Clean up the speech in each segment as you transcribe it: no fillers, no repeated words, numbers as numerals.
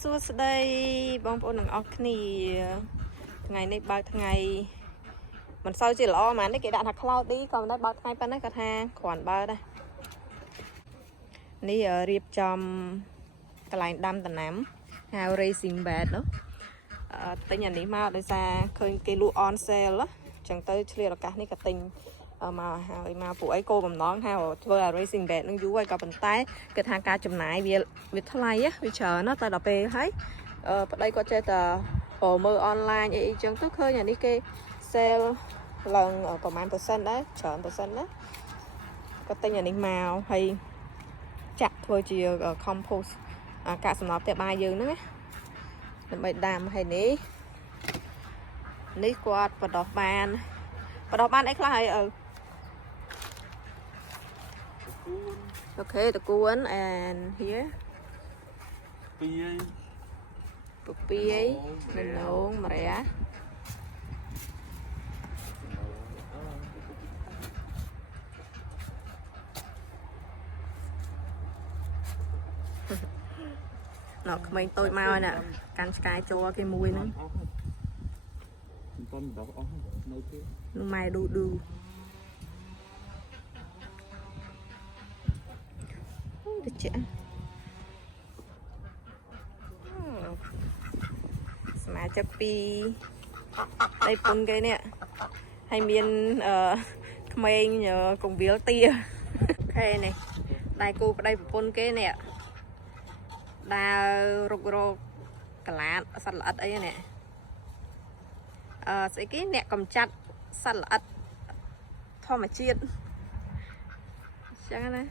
សួស្តីបងប្អូនទាំងអស់គ្នាថ្ងៃនេះបើកថ្ងៃមិនសូវជាល្អហ្មងនេះគេដាក់ថា cloudy ក៏មិនដែរបើកថ្ងៃប៉ុណ្ណេះគាត់ថាគ្រាន់បើដែរនេះរៀបចំកន្លែងដាំដំណាំហៅ racing bed នោះទិញអានេះមកដោយសារឃើញគេលក់ on sale អញ្ចឹងទៅឆ្លៀតឱកាសនេះក៏ទិញមកហើយមកពួកអីគោបំណងថាធ្វើឲ្យ racing bed នឹងយូរហើយក៏ប៉ុន្តែគឺថាការចំណាយវាថ្លៃវាច្រើនណាស់តែដល់ពេលហើយប្តីគាត់ចេះតែមើល online អីអញ្ចឹងទៅឃើញអានេះគេ sale ឡើងប្រហែល%ដែរច្រើន%ណាក៏ទិញអានេះមកហើយចាក់ធ្វើជា compost កាកសំណល់ផ្ទះបាយយើងហ្នឹងណាដើម្បីដាំហើយនេះគាត់បដោះបានអីខ្លះហើយអូខេតកួន and here ពពាយដំណងម្រះណ៎ក្មេងតូចមកហើយណាកាន់ឆ្កែជ័រគេមួយហ្នឹងមិនដល់អស់នៅទៀតនោះម៉ែឌូទៅចាសមាជិកពីដៃពុនគេនេះហើយមានក្មេងកងវិលទាអូខេនេះដៃគូប្តីប្រពន្ធគេនេះដើររុករកកលាតសត្វល្អិតអីនេះស្អីគេអ្នកកំចាត់សត្វល្អិតធម្មជាតិអញ្ចឹងណា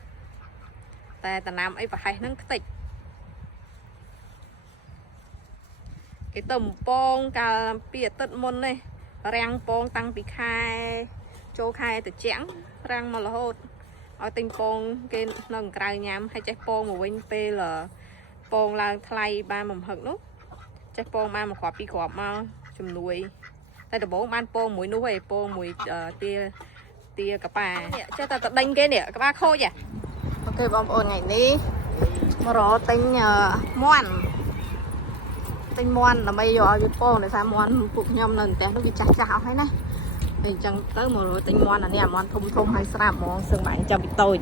តែតំណាំអីប្រហែសហ្នឹងខ្ទេចគេទៅពងកាលពីអាទិត្យមុននេះរាំងពងតាំងពីខែចូលខែត្រជាក់រាំងមករហូតឲ្យទិញពងគេនៅក្រៅញ៉ាំហើយចេះពងមកវិញពេលពងឡើងថ្លៃបាន1ហឹកនោះចេះពងបាន1គ្រាប់2គ្រាប់មកជំនួយតែដំបូងបានពងមួយនោះឯងពងមួយទាកប៉ាចេះតែដេញគេនេះក្បាលខូចអូខេបងប្អូនថ្ងៃនេះមករកទិញមាន់ដើម្បីយកឲ្យវាពងដោយសារមាន់ពួកខ្ញុំនៅផ្ទះនោះវាចាស់អស់ហើយណាហើយអញ្ចឹងទៅមករកទិញមាន់អានេះអាមាន់ធំហើយស្រាប់ហ្មងសឹងបាញ់ចាប់ពីតូច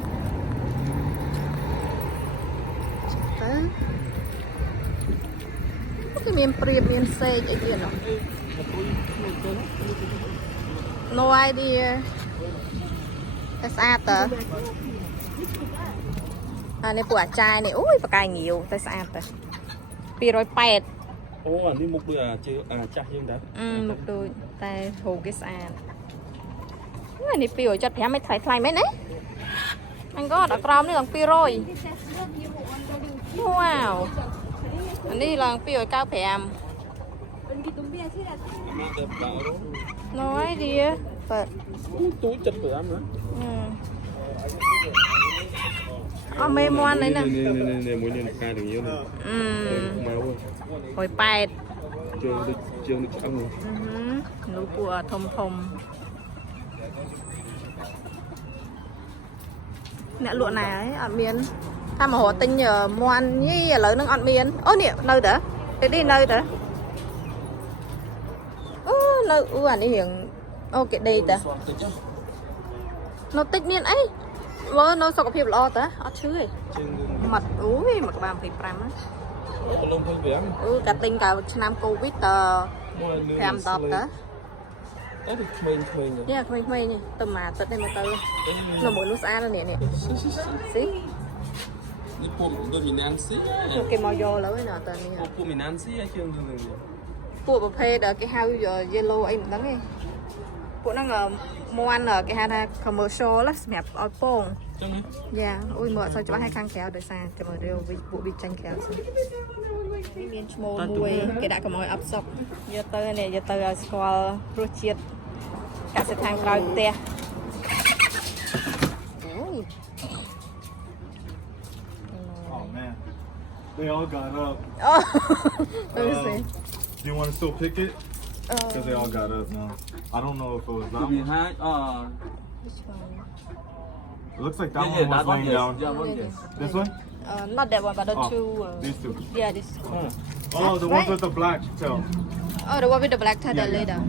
ទៅគេមានព្រៀបមានសេកអីទៀតនោះ No idea តែស្អាតតើអានេះពួកអាចារ្យនេះអូយបកាយងាវតែស្អាតតើ280អូអានេះមុខដូចចាស់យើងដែរមុខដូចតែហូបគេស្អាតអានេះ275មិនថ្លៃមែនទេអញក៏ដល់ក្រោមនេះឡើង200វ៉ាវអានេះឡើង295No idea but ទូ75ណាអមេមន់នេះណាមួយនេះផ្កាទាំងយើងមក180ជើងឆ្អឹងនោះពួកធំអ្នកលក់ណាហើយអត់មានថាមករកទិញមាន់ញីឥឡូវហ្នឹងអត់មានអូនេះនៅតើទីនេះនៅតើនៅអានេះរៀងអូគេដេកតើនៅតិចមានអីមើលនៅសុខភាពល្អតើអត់ឈឺទេមាត់អូយមកក្បាល25ហ្នឹងកាត់ទិញកាលឆ្នាំកូវីដត5 10តើអត់ក្មេងនេះក្មេងនេះទៅមួយអាទិត្យនេះមកទៅនៅមួយនោះស្អាតនេះស៊ីនេះពួកដូមីណានស៊ីគេមកយកលើណាតើនេះពួកមីណានស៊ីឲ្យជើងទៅពួកប្រភេទគេហៅ yellow អីមិនដឹងទេពួកហ្នឹងមាន់គេហៅថា commercial សម្រាប់ឲ្យពងចឹងយ៉ាអូយមើលអត់សូវច្បាស់ឲ្យខាងក្រៅដោយសារតែមើលពួកវាចាញ់ក្រៅមានឈ្មោះមួយគេដាក់កម្អយអបសុកយកទៅឲ្យស្គាល់រសជាតិកសិដ្ឋានក្រោយផ្ទះអូយ Oh man they all got up let me see do you want to still pick it because they all got up now I don't know if it was that one which one it looks like that one was laying down yes. this one not that one but the two These two. yeah this Oh, the ones Right. with the black tail. oh the one with the black tail Yeah, yeah. later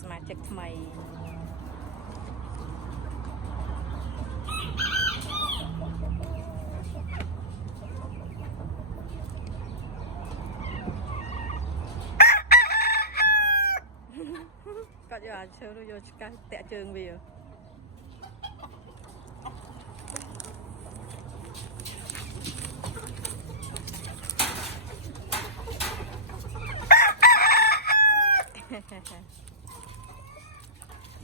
สมาชิกថ្មីគាត់យកអាឈើនោះយកឆ្កែតាក់ជើងវា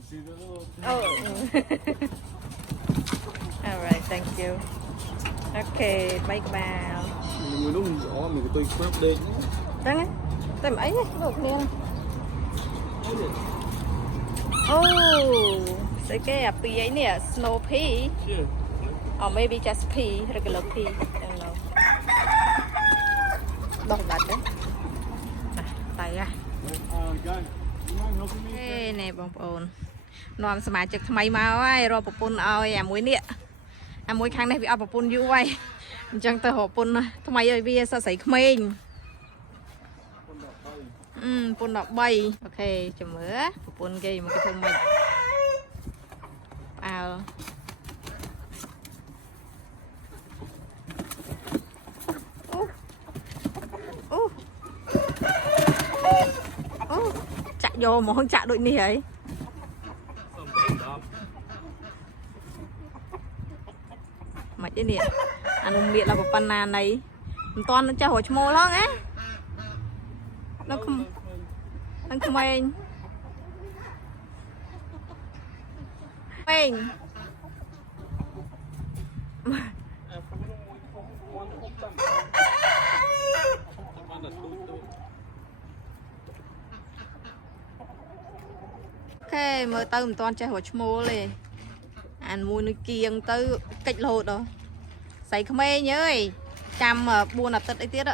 See the little. Oh. All right, thank you. Okay, bye bye. Người đúng rõ mình tôi snap đây. Đang á, tìm ấy đấy, được nè. Oh, sẽ cái à pea ấy nè, snow pea, or maybe just pea, regular pea, I don't know. Đọc bạch đấy. À, tay à. Guys, you mind helping me? ណែបងប្អូននាំសមាជិកថ្មីមកហើយរកប្រពន្ធឲ្យអាមួយនេះអាមួយខាងនេះវាអត់ប្រពន្ធយូរហើយអញ្ចឹងទៅរកប្រពន្ធថ្មីឲ្យវាសស្រីក្មេងប្រពន្ធ13អូខេចាំមើលប្រពន្ធគេមកគេធ្វើម៉េចផ្អើលអូចាក់យកហ្មងចាក់ដូចនេះហើយមិនទេនេះអានោះមៀកដល់ប៉ុណ្ណាណៃមិនតាន់នឹងចេះរកឈ្មោះឡងណានៅក្មេងពេងខេមើលទៅមិនតាន់ចេះរកឈ្មោះទេអានមួយនឹងគៀងទៅកិច្ចរហូតដល់ស្រីក្មេងអើយចាំ4អាទិត្យអីទៀត